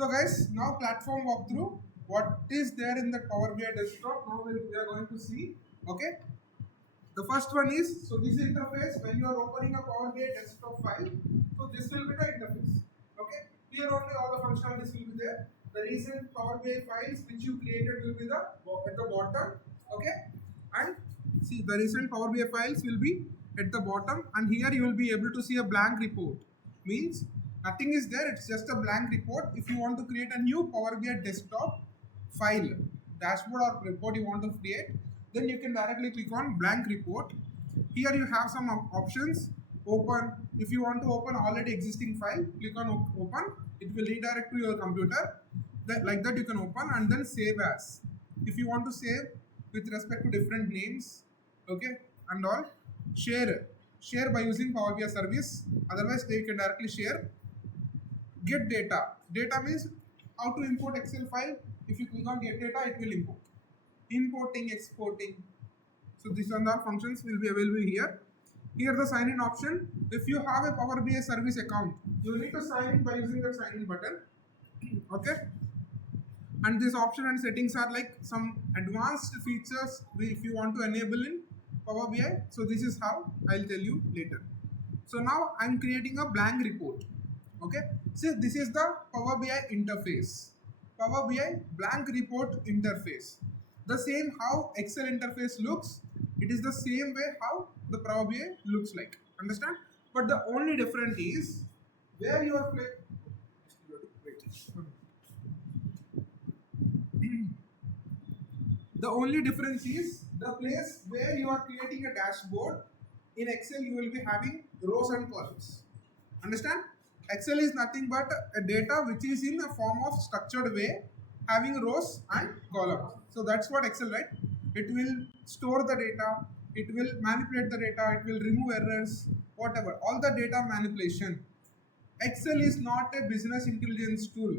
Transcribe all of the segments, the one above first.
So guys, now platform walkthrough. What is there in the Power BI desktop? Now we are going to see. Okay. The first one is, so this interface when you are opening a Power BI desktop file, so this will be the interface. Okay. Here only all the functionalities will be there. The recent Power BI files which you created will be at the bottom. Okay. And see the recent Power BI files will be at the bottom, and here you will be able to see a blank report. Means nothing is there, it's just a blank report. If you want to create a new Power BI desktop file, dashboard or report you want to create, then you can directly click on blank report. Here you have some options. Open, if you want to open already existing file, click on open. It will redirect to your computer. Like that you can open, and then save as. If you want to save with respect to different names, okay, and all, share by using Power BI service. Otherwise you can directly share. Get data. Data means how to import Excel file. If you click on get data, it will import. Importing, exporting. So these are the functions will be available here. Here the sign in option. If you have a Power BI service account, you need to sign in by using the sign in button. Okay. And this option and settings are like some advanced features if you want to enable in Power BI. So this is how I'll tell you later. So now I'm creating a blank report. Okay. So this is the Power BI interface. Power BI blank report interface. The same how Excel interface looks, it is the same way how the Power BI looks like. Understand? But the only difference is where you are the only difference is the place where you are creating a dashboard. In Excel you will be having rows and columns. Understand? Excel is nothing but a data which is in a form of structured way, having rows and columns. So that's what Excel, right? It will store the data, it will manipulate the data, it will remove errors, whatever, all the data manipulation. Excel is not a business intelligence tool.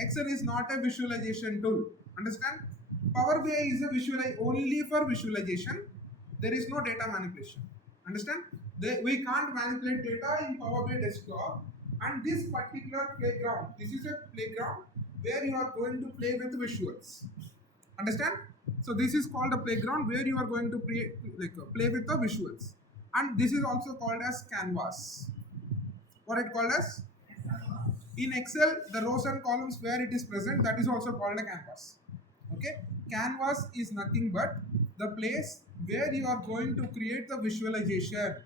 Excel is not a visualization tool. Understand? Power BI is a only for visualization. There is no data manipulation. Understand? We can't manipulate data in Power BI desktop. And this particular playground, this is a playground where you are going to play with visuals. Understand? So this is called a playground where you are going to play with the visuals. And this is also called as canvas. What it called as? In Excel, the rows and columns where it is present, that is also called a canvas. Okay? Canvas is nothing but the place where you are going to create the visualization.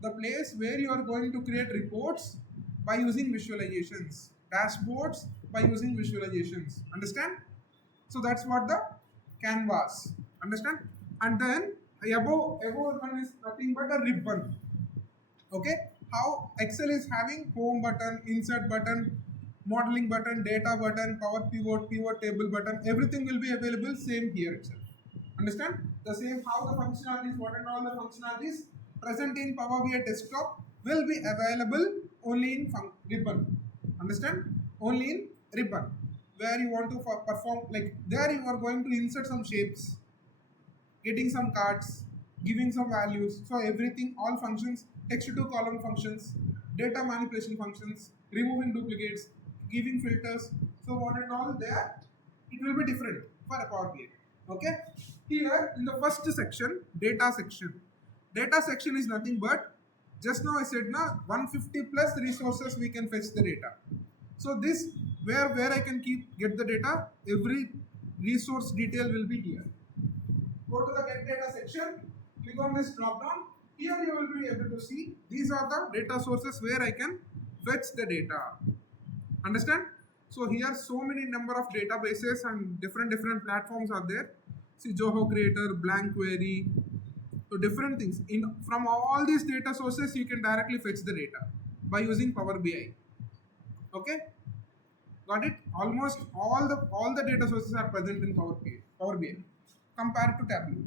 The place where you are going to create reports by using visualizations. Dashboards by using visualizations. Understand? So that's what the canvas. Understand? And then above one is nothing but a ribbon. Okay? How Excel is having home button, insert button, modeling button, data button, power pivot table button, everything will be available same here itself. Understand? The same how the functionalities, what and all the functionalities present in Power BI desktop will be available only in ribbon. Understand? Only in ribbon. Where you want to perform, like there you are going to insert some shapes, getting some cards, giving some values. So everything, all functions, text to column functions, data manipulation functions, removing duplicates, giving filters. So what and all there, it will be different for a Power BI. Okay. Here in the first section, data section. Data section is nothing but, just now I said na 150 plus resources we can fetch the data. So this where I can get the data, every resource detail will be here. Go to the get data section, click on this drop down. Here you will be able to see these are the data sources where I can fetch the data. Understand? So here so many number of databases and different platforms are there. See Zoho Creator, Blank Query, so different things. From all these data sources you can directly fetch the data by using Power BI. Okay? Got it? Almost all the data sources are present in Power BI compared to Tableau.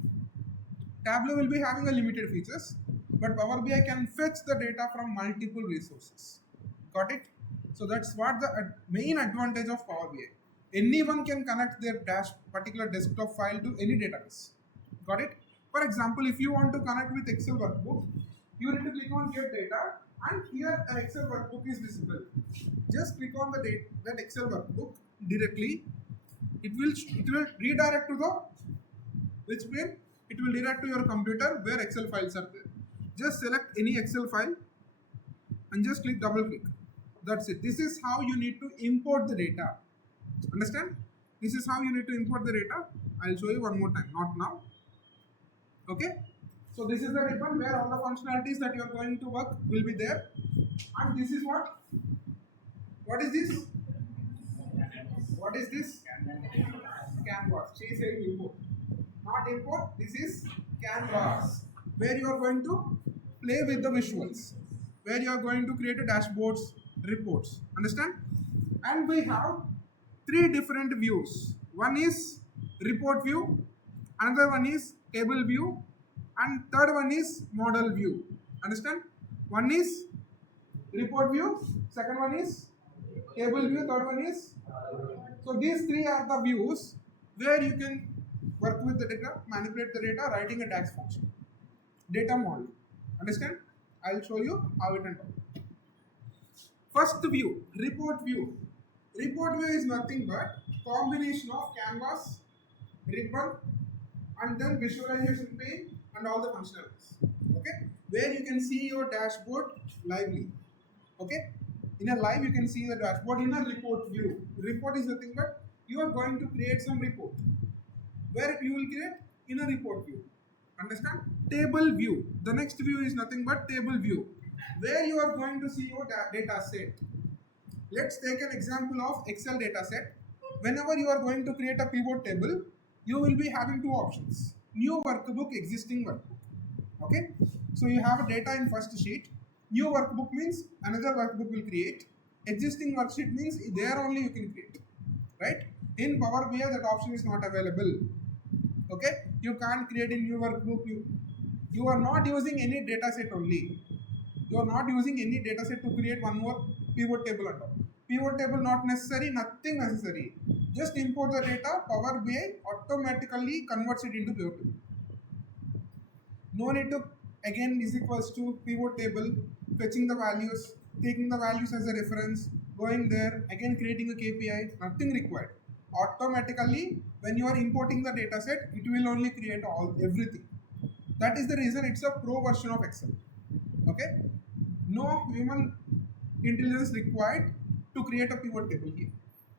Tableau will be having a limited features, but Power BI can fetch the data from multiple resources. Got it? So that's what the main advantage of Power BI. Anyone can connect their particular desktop file to any database. Got it? For example, if you want to connect with Excel workbook, you need to click on get data. and here an Excel workbook is visible. Just click on the that Excel workbook directly. It will redirect to the which pane? It will redirect to your computer where Excel files are there. Just select any Excel file and just click double click. That's it. This is how you need to import the data. Understand? This is how you need to import the data. I'll show you one more time, not now. Okay? So this is the ribbon where all the functionalities that you are going to work will be there. And this is what? What is this? What is this? Canvas. She said import. Not import. This is canvas, where you are going to play with the visuals, where you are going to create a dashboards, reports. Understand? And we have three different views. One is report view, another one is table view, and third one is model view. Understand? One is report view, second one is table view, third one is. So these three are the views where you can work with the data, manipulate the data, writing a DAX function. Data model. Understand? I'll show you how it and all. First view, report view. Report view is nothing but combination of canvas, ribbon, and then visualization pane and all the functionalities. Okay, where you can see your dashboard lively. Okay, in a live you can see the dashboard. In a report view, report is nothing but you are going to create some report. Where you will create in a report view. Understand? Table view. The next view is nothing but table view, where you are going to see your data set. Let's take an example of Excel data set. Whenever you are going to create a pivot table, you will be having two options: new workbook, existing workbook. Okay, so you have a data in first sheet. New workbook means another workbook will create. Existing worksheet means there only you can create. Right? In Power BI that option is not available. Okay, you can't create a new workbook. You are not using any data set only. You are not using any data set to create one more pivot table at all. Pivot table not necessary, nothing necessary. Just import the data, Power BI automatically converts it into pivot table. No need to again is equals to pivot table, fetching the values, taking the values as a reference, going there, again creating a KPI, nothing required. Automatically, when you are importing the data set, it will only create everything. That is the reason it's a pro version of Excel. Okay? No human intelligence required to create a pivot table here.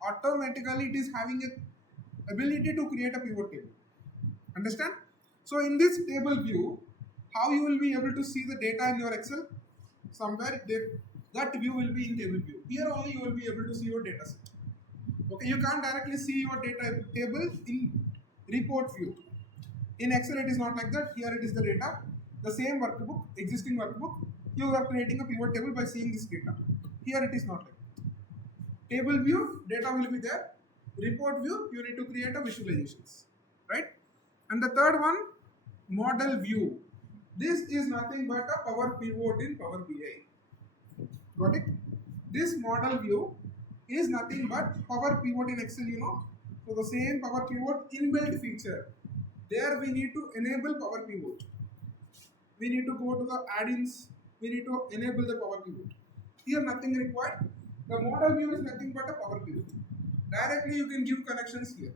Automatically, it is having a ability to create a pivot table. Understand? So in this table view, how you will be able to see the data in your Excel? Somewhere that view will be in table view. Here only you will be able to see your data set. Okay, you can't directly see your data table in report view. In Excel it is not like that. Here it is the data. The same workbook, existing workbook, you are creating a pivot table by seeing this data. Here it is not like that. Table view, data will be there. Report view, you need to create a visualizations. Right? And the third one, model view. This is nothing but a Power Pivot in Power BI. Got it? This model view is nothing but Power Pivot in Excel, you know. So the same Power Pivot inbuilt feature. There we need to enable Power Pivot. We need to go to the add-ins. We need to enable the Power Pivot. Here nothing required. The model view is nothing but a Power Pivot. Directly you can give connections here.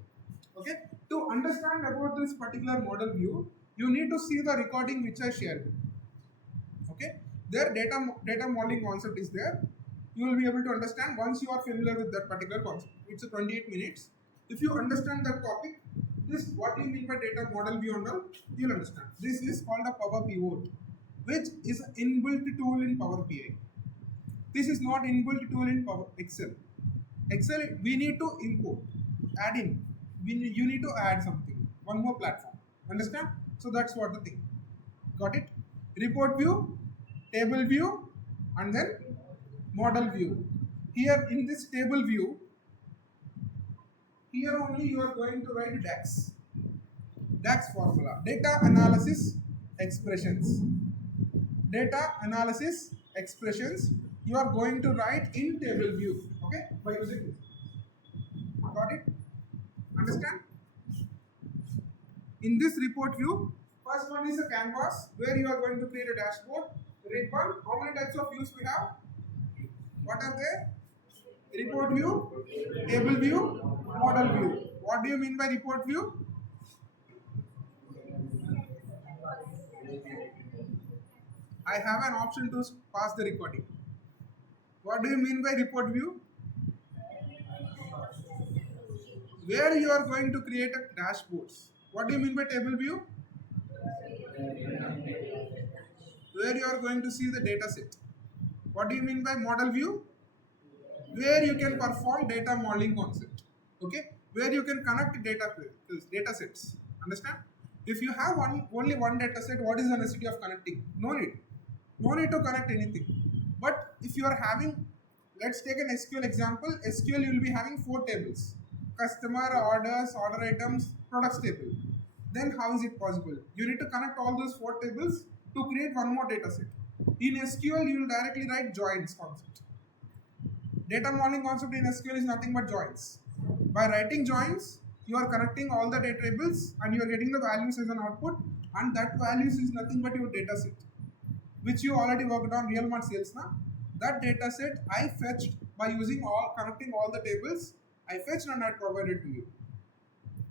Okay. To understand about this particular model view, you need to see the recording which I shared. Okay. Their data modeling concept is there. You will be able to understand once you are familiar with that particular concept. It's a 28 minutes. If you understand that topic, this what you mean by data model view and all, you'll understand. This is called a Power Pivot, which is an inbuilt tool in Power BI. This is not inbuilt tool in Power Excel. Excel we need to import, add in. You need to add something, one more platform. Understand? So that's what the thing. Got it? Report view, table view, and then model view. Here in this table view, here only you are going to write DAX. DAX formula. Data analysis expressions. Data analysis expressions you are going to write in table view. Okay? By using this. Got it? Understand? In this report view, first one is a canvas where you are going to create a dashboard. Ribbon. How many types of views we have? What are they? Report view, table view, model view. What do you mean by report view? I have an option to pass the recording. What do you mean by report view? Where you are going to create a dashboards. What do you mean by table view? Where you are going to see the data set. What do you mean by model view? Where you can perform data modeling concept. Okay, where you can connect data sets. Understand? If you have only one data set, what is the necessity of connecting? No need. No need to connect anything. But if you are having, let's take an SQL example. SQL you will be having 4 tables: customer, orders, order items, products table. Then how is it possible? You need to connect all those 4 tables to create one more data set. In SQL, you will directly write joins concept. Data modeling concept in SQL is nothing but joins. By writing joins, you are connecting all the data tables and you are getting the values as an output, and that values is nothing but your data set, which you already worked on real month sales now. That data set I fetched by using connecting all the tables. I fetched and I provided to you.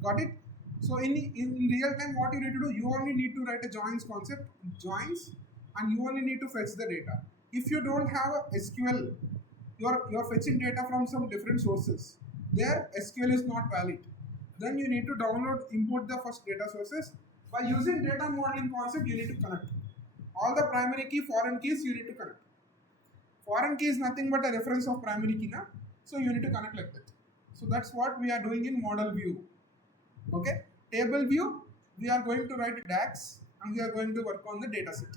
Got it? So in real time, what you need to do, you only need to write a joins concept, joins, and you only need to fetch the data. If you don't have a SQL, you're fetching data from some different sources. There SQL is not valid. Then you need to import the first data sources. By using data modeling concept, you need to connect. All the primary key, foreign keys you need to connect. Foreign key is nothing but a reference of primary key, na? So you need to connect like that. So that's what we are doing in model view. Okay, table view, we are going to write DAX and we are going to work on the data set.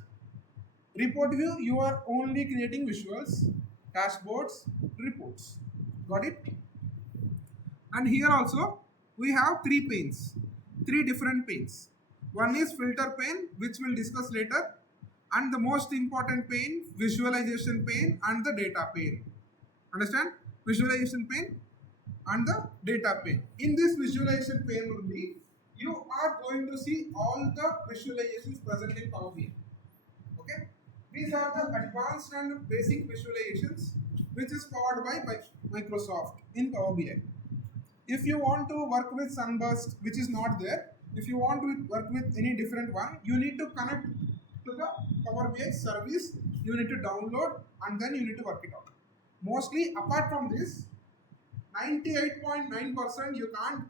Report view, you are only creating visuals, dashboards, reports. Got it? And here also we have 3 panes, 3 different panes. One is filter pane, which we'll discuss later, and the most important pane, visualization pane and the data pane. Understand? Visualization pane and the data pane. In this visualization pane only, you are going to see all the visualizations present in Power BI. Okay? These are the advanced and basic visualizations which is powered by Microsoft in Power BI. If you want to work with Sunburst, which is not there, if you want to work with any different one, you need to connect to the Power BI service, you need to download and then you need to work it out. Mostly, apart from this, 98.9% you can't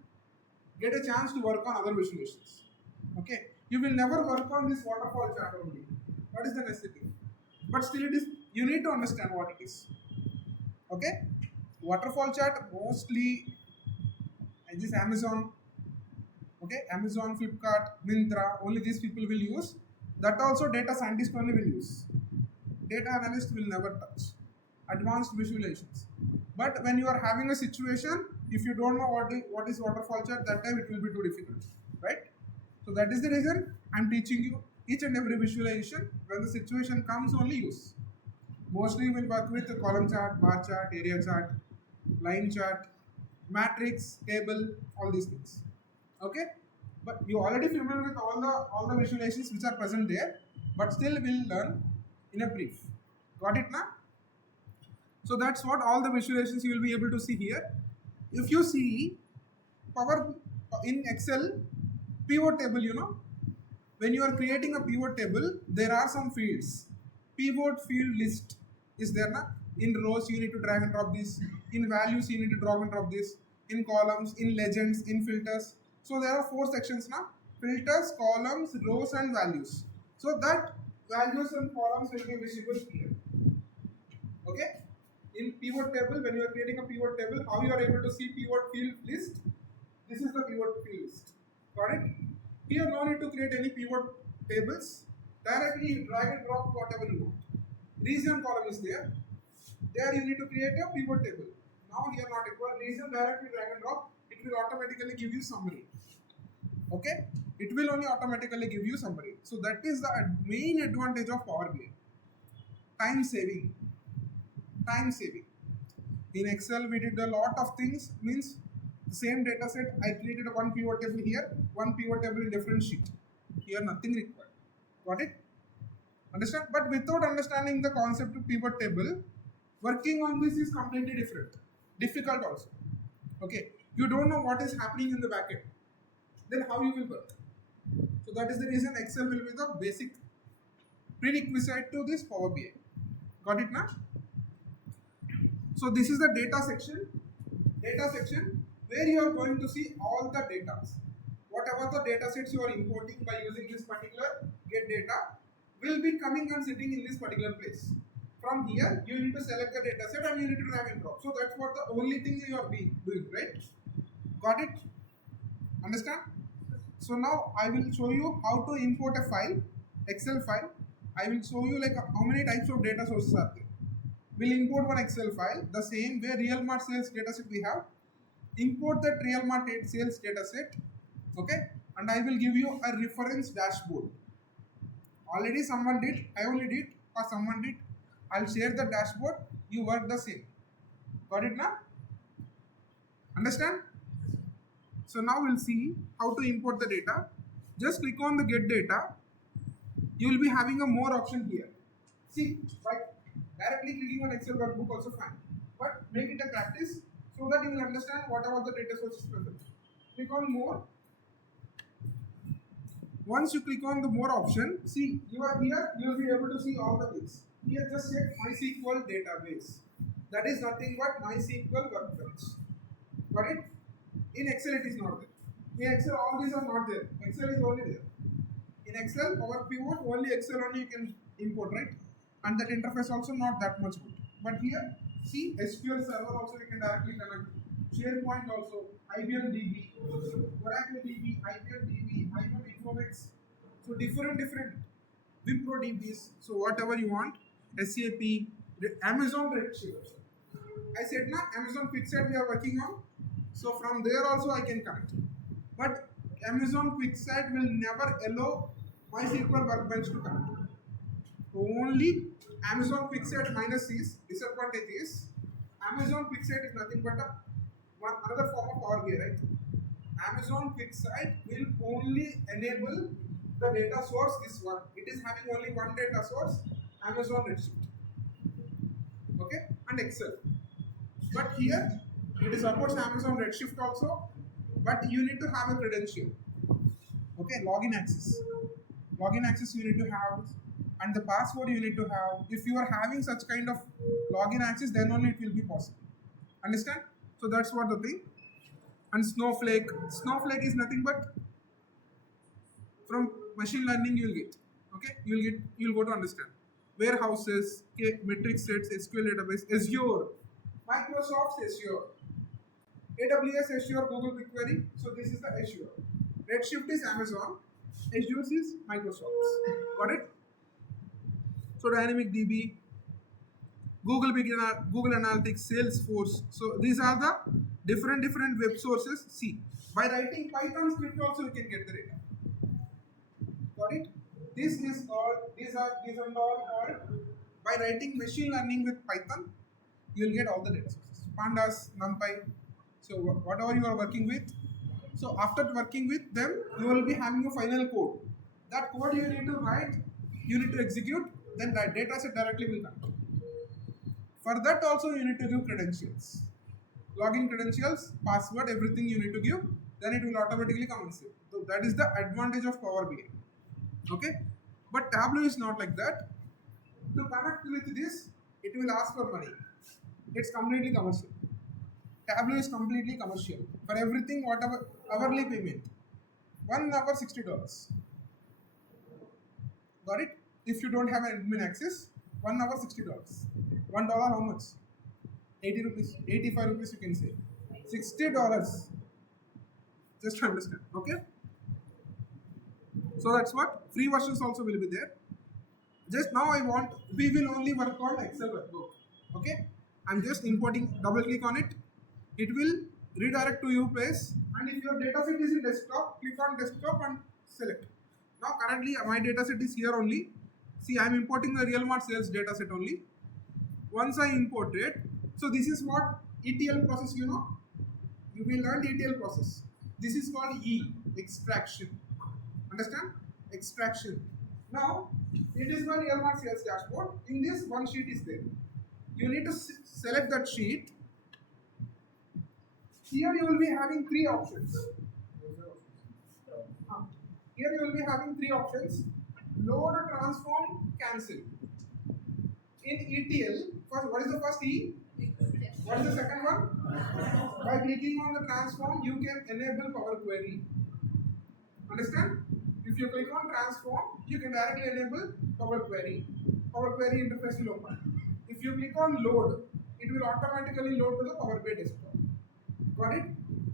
get a chance to work on other visualizations. Okay, you will never work on this waterfall chart only. That is the necessity. But still, it is, you need to understand what it is. Okay, waterfall chart mostly this Amazon. Okay, Amazon, Flipkart, Myntra, only these people will use. That also data scientist only will use. Data analyst will never touch. Advanced visualizations. But when you are having a situation, if you don't know what is waterfall chart, that time it will be too difficult, right? So that is the reason I'm teaching you each and every visualization. When the situation comes, only use. Mostly we will work with the column chart, bar chart, area chart, line chart, matrix, table, all these things. Okay, but you already familiar with all the visualizations which are present there, but still we'll learn in a brief. Got it now? So that's what all the visualizations you will be able to see here. If you see Power in Excel pivot table, you know, when you are creating a pivot table, there are some fields. Pivot field list is there now. In rows you need to drag and drop this. In values you need to drag and drop this. In columns, in legends, in filters. So there are 4 sections now: filters, columns, rows and values. So that values and columns will be visible here. Okay? In pivot table, when you are creating a pivot table, how you are able to see pivot field list? This is the pivot field list. Got it? Here no need to create any pivot tables. Directly you drag and drop whatever you want. Reason column is there. There you need to create a pivot table. Now here not required. Reason directly drag and drop. It will automatically give you summary. Okay? It will only automatically give you summary. So that is the main advantage of Power BI. Time saving. Time saving. In Excel we did a lot of things, means the same data set I created one pivot table here, one pivot table in different sheet. Here nothing required. Got it? Understand? But without understanding the concept of pivot table, working on this is completely different. Difficult also. Okay. You don't know what is happening in the backend. Then how you will work? So that is the reason Excel will be the basic prerequisite to this Power BI. Got it now? So this is the data section. Data section where you are going to see all the data. Whatever the data sets you are importing by using this particular get data will be coming and sitting in this particular place. From here, you need to select the data set and you need to drag and drop. So that's what the only thing you are doing, right? Got it? Understand? So now I will show you how to import a file, Excel file. I will show you like how many types of data sources are there. We'll import one Excel file, the same way Real Mart sales dataset we have. Import that Real Mart sales dataset, okay? And I will give you a reference dashboard. Already someone did, I only did, or someone did. I'll share the dashboard, you work the same. Got it now? Understand? So now we'll see how to import the data. Just click on the get data. You will be having a more option here. See, by directly clicking on Excel workbook also fine. But make it a practice so that you will understand whatever the data sources present. Click on more. Once you click on the more option, see you are here, you will be able to see all the things. Here just check MySQL database. That is nothing but MySQL workbench. Got it? In Excel it is not there. In Excel all these are not there. Excel is only there. In Excel, Power Pivot, only Excel only you can import, right? And that interface also not that much good. But here, see SQL Server also you can directly connect. SharePoint also, IBM DB, Oracle DB, IBM DB, IBM Informatics. So different Wipro DBs. So whatever you want, SAP, Amazon Redshift. I said now Amazon QuickSight we are working on. So from there also I can connect. But Amazon QuickSight will never allow MySQL Workbench to connect. Only Amazon QuickSight minus is disadvantage is Amazon QuickSight is nothing but another form of Power BI, right? Amazon QuickSight will only enable the data source this one. It is having only one data source, Amazon Redshift. Okay, and Excel. But here it supports Amazon Redshift also, but you need to have a credential. Okay, login access. Login access you need to have, and the password you need to have. If you are having such kind of login access, then only it will be possible. Understand? So that's what the thing. And Snowflake. Snowflake is nothing but from machine learning you will get. Okay, you'll go to understand. Warehouses, metric sets, SQL database, Azure, Microsoft Azure, AWS Azure, Google BigQuery. So this is the Azure. Redshift is Amazon. Azure is Microsoft. Got it? So Dynamic DB, Google Analytics, Salesforce. So these are the different web sources. See, by writing Python script also you can get the data. Got it? This is called, these are all called, by writing machine learning with Python, you will get all the data sources. Pandas, NumPy. So whatever you are working with. So after working with them, you will be having a final code. That code you need to write, you need to execute, then that data set directly will come. For that also you need to give credentials. Login credentials, password, everything you need to give, then it will automatically come and save. So that is the advantage of Power BI. Okay? But Tableau is not like that. To connect with this, it will ask for money. It's completely commercial. Tableau is completely commercial. For everything, whatever, hourly payment. 1 hour, $60. Got it? If you don't have an admin access, 1 hour, $60. $1 how much? 80 rupees, 85 rupees you can say. $60. Just to understand. Okay? So that's what. Free versions also will be there. Just now we will only work on Excel workbook. Okay? I'm just importing, double click on it. It will redirect to your place, and if your data set is in desktop, click on desktop and select. Now currently my data set is here only. See, I'm importing the Real Mart sales data set only. Once I import it, so this is what ETL process, you know. You will learn ETL process. This is called extraction. Understand? Extraction. Now It is my real mark sales dashboard. In this, one sheet is there. You need to select that sheet. Here you will be having three options. Here you will be having three options: load, transform, cancel. In ETL, first, what is the first E? What is the second one? By clicking on the transform, you can enable Power Query. Understand? If you click on transform, you can directly enable Power Query. Power Query interface will open. If you click on load, it will automatically load to the Power BI desktop. Got it?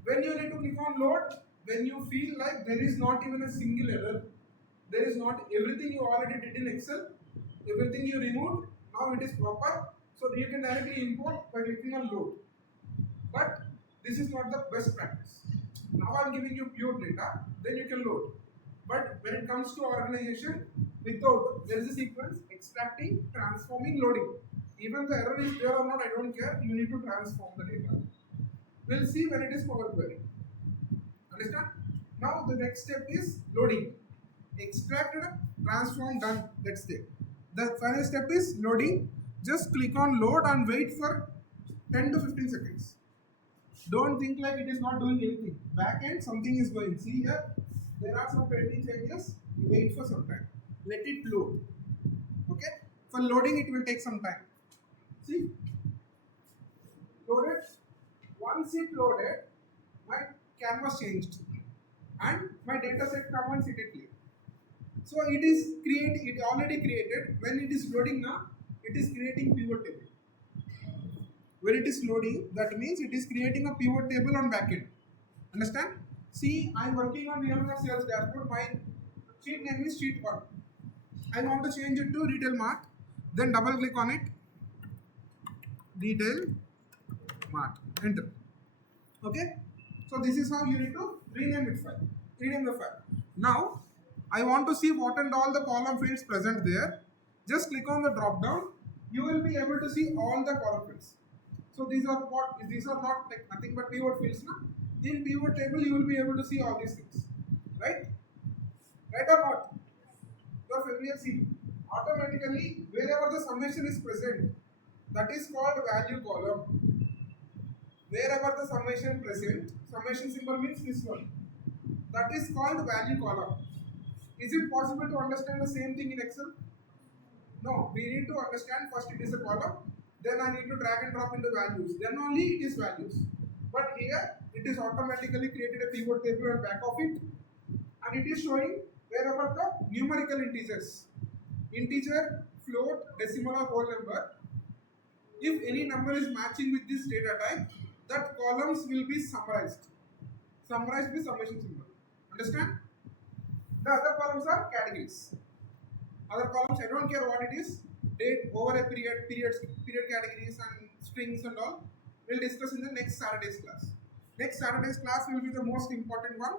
When you need to click on load, when you feel like there is not even a single error, there is not everything you already did in Excel, everything you removed, now it is proper, so you can directly import by clicking on load. But this is not the best practice. Now I am giving you pure data, then you can load. But when it comes to organization, without, there is a sequence: extracting, transforming, loading. Even the error is there or not, I don't care, you need to transform the data. We'll see when it is Power Query. Understand? Now the next step is loading. Extracted, transform, done. That's it. The final step is loading. Just click on load and wait for 10 to 15 seconds. Don't think like it is not doing anything. Back end, something is going. See here, there are some pending changes. Wait for some time. Let it load. Okay? For loading, it will take some time. See? Loaded. Once it loaded, my canvas changed. And my data set command set it here. So it already created. When it is loading now, it is creating pivot table. When it is loading, that means it is creating a pivot table on backend. Understand? See, I am working on real mark sales dashboard. My sheet name is sheet 1. I want to change it to retail mart. Then double click on it. Retail mart. Enter. Okay? So this is how you need to rename it file. Rename the file. Now, I want to see what and all the column fields present there. Just click on the drop down. You will be able to see all the column fields. So these are not like nothing but pivot fields. Na? In pivot table, you will be able to see all these things. Right? Right or not? You are familiar. See, automatically wherever the summation is present, that is called value column. Wherever the summation present, summation symbol means this one. That is called value column. Is it possible to understand the same thing in Excel? No, we need to understand first it is a column, then I need to drag and drop into values, then only it is values. But here it is automatically created a pivot table at back of it, and it is showing wherever the numerical integers, integer, float, decimal or whole number, if any number is matching with this data type, that columns will be summarized. Summarized with summation symbol. Understand? The other columns are categories. Other columns, I don't care what it is, date, over a period categories and strings and all. We'll discuss in the next Saturday's class. Next Saturday's class will be the most important one.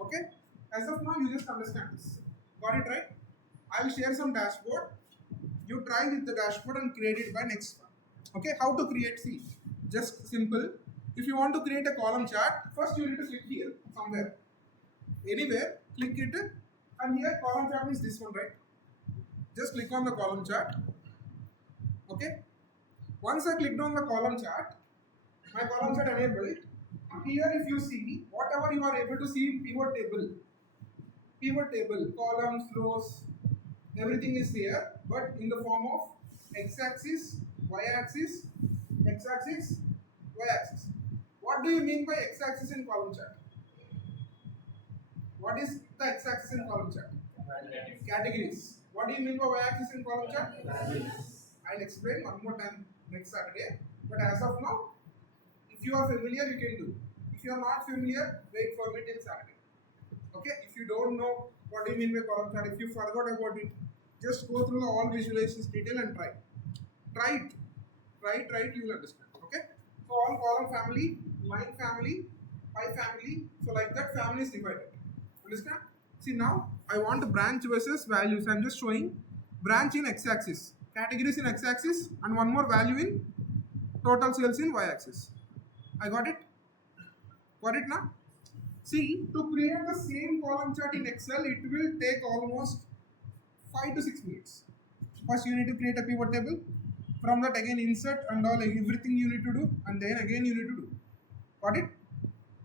Okay? As of now, you just understand this. Got it right? I'll share some dashboard. You try with the dashboard and create it by next one. Okay? How to create? See, just simple. If you want to create a column chart, first you need to click here somewhere. Anywhere, click it, and here column chart is this one, right? Just click on the column chart. Okay? Once I clicked on the column chart, my column chart enabled. Here if you see, whatever you are able to see in pivot table, columns, rows, everything is there, but in the form of x-axis, y-axis, x-axis, y-axis. What do you mean by x-axis in column chart? What is the x-axis in column chart? Categories. What do you mean by y-axis in column chart? I'll explain one more time next Saturday. But as of now, if you are familiar, you can do. If you are not familiar, wait for me till Saturday. Okay? If you don't know what do you mean by column chart, if you forgot about it, just go through the all visualizations detail and try. Try it. Try it, you will understand. Okay? So all column family, line family, pie family. So like that, family is divided. Understand? See now, I want to branch versus values. I am just showing branch in x-axis, categories in x-axis, and one more value in total sales in y-axis. I got it? Got it now? See, to create the same column chart in Excel, it will take almost 5 to 6 minutes. First you need to create a pivot table. From that again insert and all everything you need to do, and then again you need to do. Got it?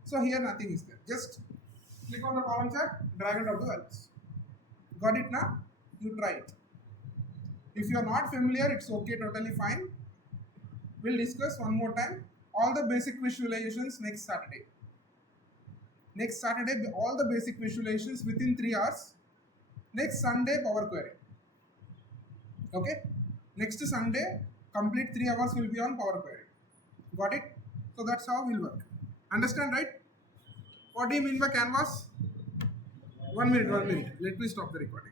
So here nothing is there. Just click on the column chart, drag and drop the values. Got it now? You try it. If you are not familiar, it's okay, totally fine. We'll discuss one more time all the basic visualizations next Saturday. Next Saturday, all the basic visualizations within 3 hours. Next Sunday, Power Query. Okay? Next Sunday, complete 3 hours will be on Power Query. Got it? So that's how we'll work. Understand, right? What do you mean by canvas? 1 minute. Let me stop the recording.